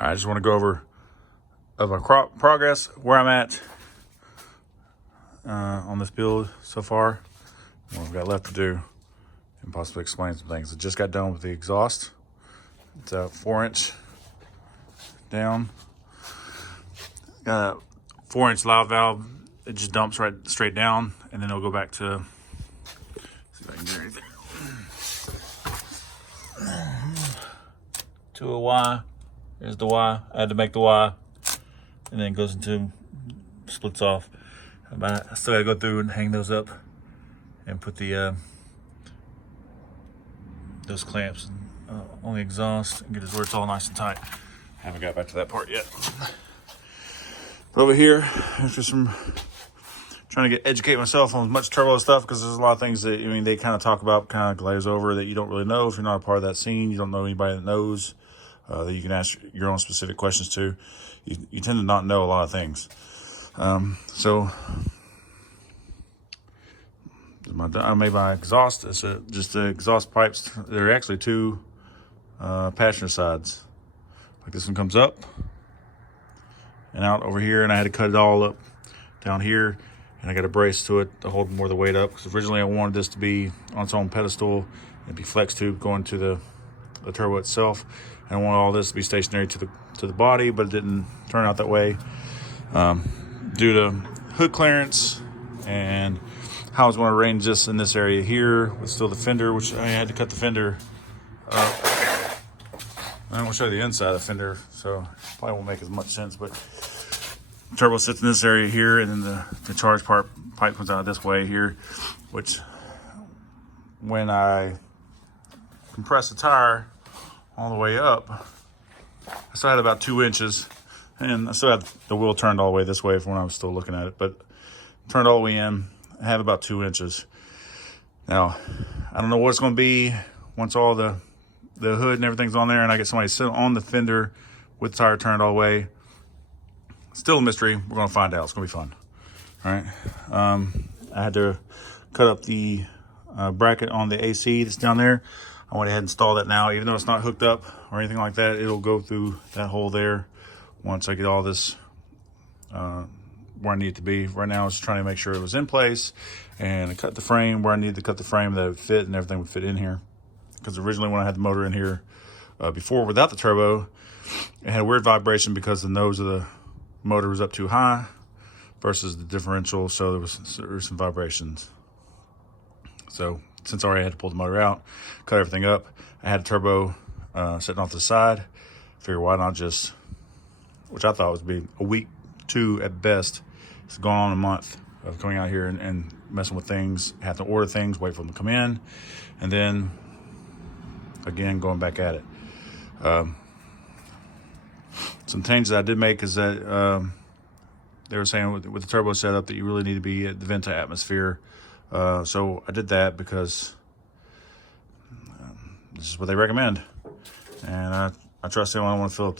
I just want to go over of my progress, where I'm at on this build so far, what I've got left to do, and possibly explain some things. I just got done with the exhaust. It's a 4-inch down. Got a 4-inch loud valve. It just dumps right straight down, and then it'll go back to. See if I can get anything. To a Y. There's the Y. I had to make the Y, and then it goes into, splits off. But I still gotta go through and hang those up and put the those clamps on the exhaust and get it where it's all nice and tight. Haven't got back to that part yet. But over here, after some trying to educate myself on as much turbo stuff, because there's a lot of things that they kind of talk about, kind of glaze over, that you don't really know if you're not a part of that scene. You don't know anybody that knows, that you can ask your own specific questions to. You tend to not know a lot of things. So I made my exhaust. It's just the exhaust pipes. They're actually two passenger sides. Like this one comes up and out over here, and I had to cut it all up down here, and I got a brace to it to hold more of the weight up, because originally I wanted this to be on its own pedestal and be flex tube going to the turbo itself. I want all this to be stationary to the body, but it didn't turn out that way due to hood clearance and how I was going to arrange this in this area here with still the fender, which I had to cut the fender up. I'm going to show you the inside of the fender, so probably won't make as much sense, but the turbo sits in this area here, and then the charge pipe comes out this way here, which when I compress the tire all the way up, I still had about 2 inches, and I still had the wheel turned all the way this way from when I was still looking at it, but turned all the way in. I have about 2 inches. Now, I don't know what it's going to be once all the hood and everything's on there and I get somebody sitting on the fender with the tire turned all the way. Still a mystery. We're going to find out. It's going to be fun. All right. I had to cut up the bracket on the AC that's down there. I went ahead and installed that now. Even though it's not hooked up or anything like that, it'll go through that hole there once I get all this where I need it to be. Right now, I was trying to make sure it was in place, and I cut the frame where I needed to cut the frame, that it would fit and everything would fit in here. Because originally when I had the motor in here before without the turbo, it had a weird vibration because the nose of the motor was up too high versus the differential, so there were some vibrations. So since I already had to pull the motor out, cut everything up, I had a turbo sitting off to the side. Figured why not just, which I thought would be a week, 2 at best. It's going on a month of coming out here and messing with things, have to order things, wait for them to come in, and then again going back at it. Some changes I did make is that they were saying with the turbo setup that you really need to be at the vent to atmosphere. So I did that because this is what they recommend, and I trust them. I don't want to fill up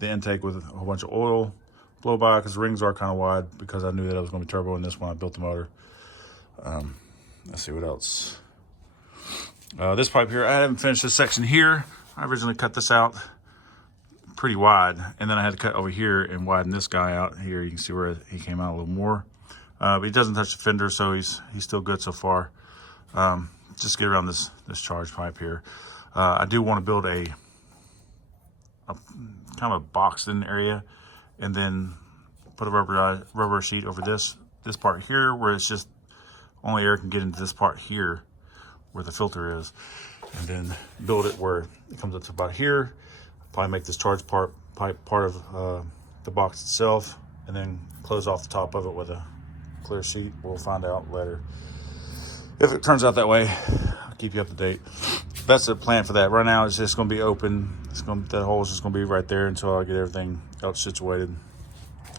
the intake with a whole bunch of oil blow by, because the rings are kind of wide, because I knew that I was going to be turbo in this when I built the motor. Let's see what else. This pipe here, I haven't finished this section here. I originally cut this out pretty wide, and then I had to cut over here and widen this guy out here. You can see where he came out a little more, but he doesn't touch the fender, so he's still good so far. Just get around this charge pipe here. I do want to build a kind of a boxed in area, and then put a rubber sheet over this part here, where it's just only air can get into this part here where the filter is, and then build it where it comes up to about here. Probably make this charge pipe part of the box itself, and then close off the top of it with a clear sheet. We'll find out later if it turns out that way. I'll keep you up to date. That's the plan for that. Right now it's just going to be open. That hole is just going to be right there until I get everything else situated,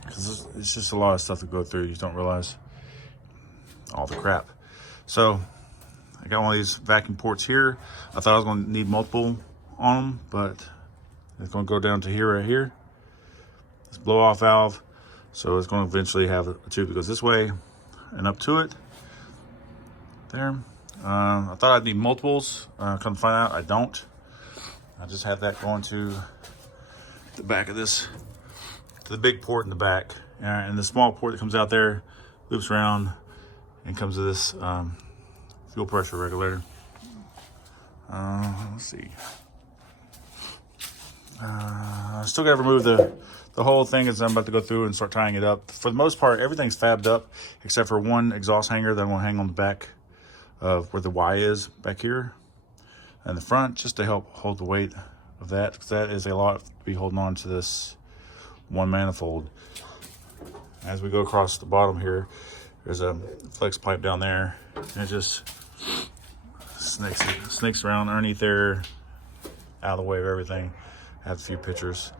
because it's just a lot of stuff to go through. You don't realize all the crap. So I got one of these vacuum ports here. I thought I was going to need multiple on them, but it's going to go down to here, right here. It's blow off valve, so it's going to eventually have a tube that goes this way and up to it there. I thought I'd need multiples. Come to find out, I don't. I just have that going to the back of this to the big port in the back, and the small port that comes out there loops around and comes to this fuel pressure regulator. Let's see. I still got to remove the whole thing as I'm about to go through and start tying it up. For the most part, everything's fabbed up except for one exhaust hanger that I'm going to hang on the back of where the Y is back here and the front, just to help hold the weight of that, because that is a lot to be holding on to this one manifold. As we go across the bottom here, there's a flex pipe down there, and it just snakes around underneath there, out of the way of everything. I have a few pictures.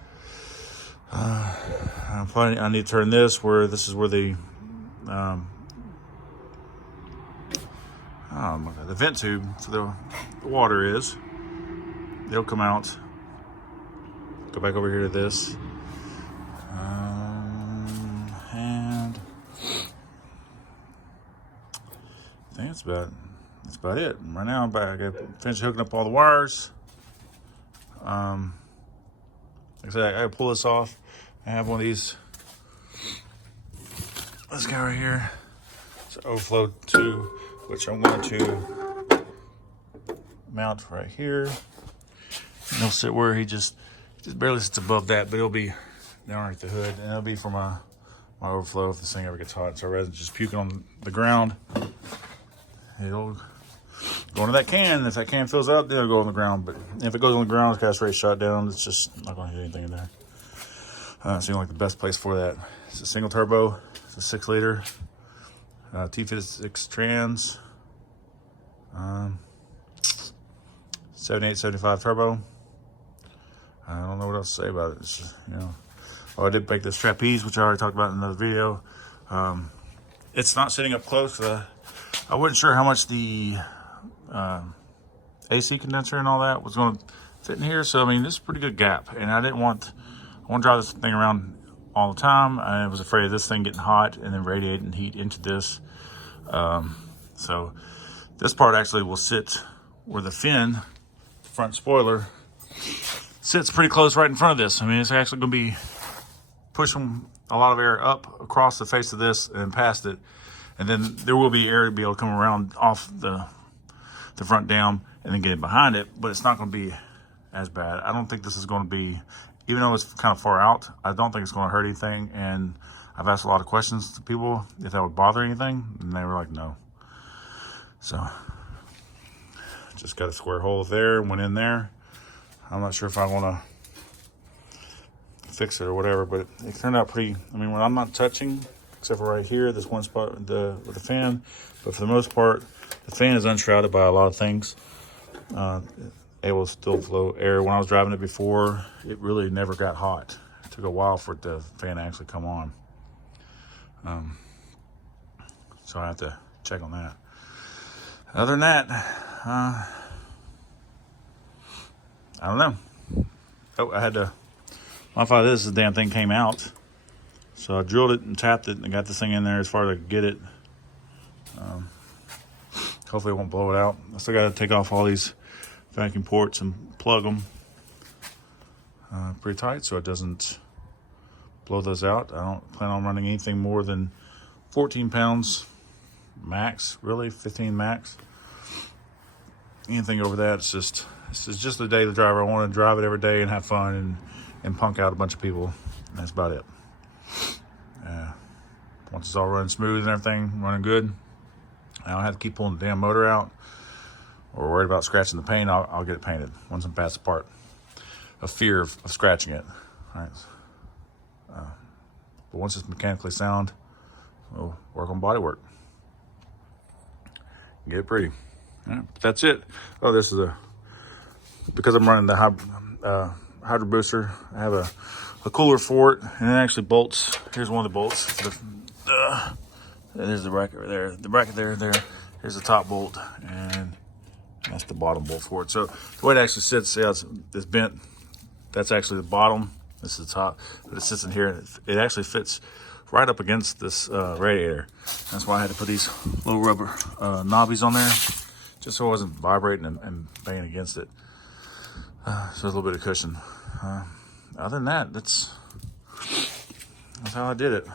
I need to turn this this is where the the vent tube for the water is. They'll come out. Go back over here to this. And I think that's about it. Right now, I got to finish hooking up all the wires. Like I said, I gotta pull this off. I have one of these. This guy right here. It's an overflow tube, which I'm going to mount right here. And it'll sit where he just barely sits above that, but it'll be down right the hood, and it'll be for my overflow if this thing ever gets hot. So rather than just puking on the ground, it'll go into that can. If that can fills up, then it'll go on the ground. But if it goes on the ground, it's got a straight shot down. It's just not going to hit anything in there. Seems like the best place for that. It's a single turbo. It's a 6 liter T56 trans, 78, 75 turbo. I don't know what else to say about it. It's just, oh, I did make this trapeze, which I already talked about in another video. It's not sitting up close. I wasn't sure how much the AC condenser and all that was going to fit in here. So, I mean, this is a pretty good gap. And I want to drive this thing around all the time. I was afraid of this thing getting hot and then radiating heat into this. So this part actually will sit where the fin, front spoiler, sits pretty close right in front of this. I mean, it's actually going to be pushing a lot of air up across the face of this and past it. And then there will be air to be able to come around off the front down and then get it behind it, but it's not going to be as bad. I don't think this is going to be, even though it's kind of far out, I don't think it's going to hurt anything. And I've asked a lot of questions to people if that would bother anything, and they were like, no. So just got a square hole there, went in there. I'm not sure if I want to fix it or whatever, but it turned out pretty, I mean, when I'm not touching, except for right here, this one spot with the fan, but for the most part, the fan is unshrouded by a lot of things. Able to still flow air. When I was driving it before, it really never got hot. It took a while for the fan to actually come on. So I have to check on that. Other than that, I don't know. Oh, I had to modify this. The damn thing came out. So I drilled it and tapped it and got this thing in there as far as I could get it. Hopefully it won't blow it out. I still got to take off all these vacuum ports and plug them pretty tight so it doesn't blow those out. I don't plan on running anything more than 14 pounds max, really 15 max. Anything over that, this is just the daily driver. I want to drive it every day and have fun and punk out a bunch of people. And that's about it. Once it's all running smooth and everything, running good, I don't have to keep pulling the damn motor out or worried about scratching the paint. I'll get it painted once I'm past the part of fear of scratching it. All right. But once it's mechanically sound, we'll work on body work. Get it pretty. All right, that's it. Oh, this is because I'm running the hydro booster, I have a cooler for it, and it actually bolts. Here's one of the bolts. There's the bracket right there. The bracket there. Here's the top bolt, and that's the bottom bolt for it. So the way it actually sits, yeah, it's bent. That's actually the bottom. This is the top. But it sits in here. It actually fits right up against this radiator. That's why I had to put these little rubber knobbies on there, just so it wasn't vibrating and banging against it. So there's a little bit of cushion. other than that, that's how I did it.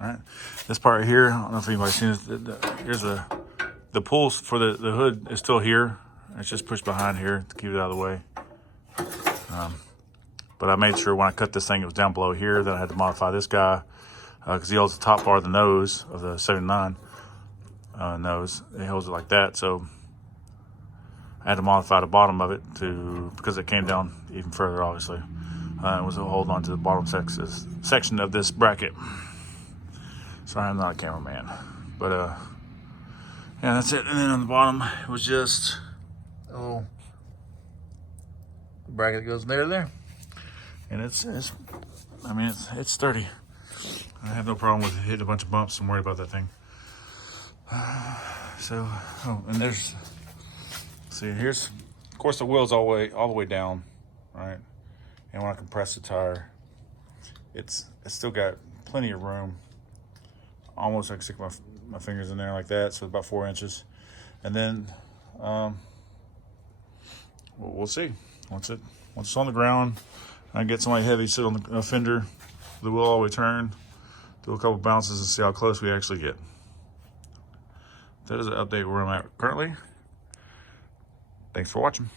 All right, this part right here, I don't know if anybody's seen it. Here's the pulls for the hood is still here. It's just pushed behind here to keep it out of the way. But I made sure when I cut this thing, it was down below here. Then I had to modify this guy because he holds the top part of the nose of the 79 nose. He holds it like that, so I had to modify the bottom of it because it came down even further, obviously. It was holding on to the bottom section of this bracket. Sorry, I'm not a cameraman, but yeah, that's it. And then on the bottom, it was just a little bracket that goes there. And it's sturdy. I have no problem with hitting a bunch of bumps and worry about that thing. And there's, see, here's, of course, the wheel's all the way down, right? And when I compress the tire, it's still got plenty of room. Almost I can stick my fingers in there like that, so about 4 inches. And then we'll see. Once it's on the ground, I get somebody heavy sit on the fender, the wheel all the way turned, do a couple bounces and see how close we actually get. That is an update where I'm at currently. Thanks for watching.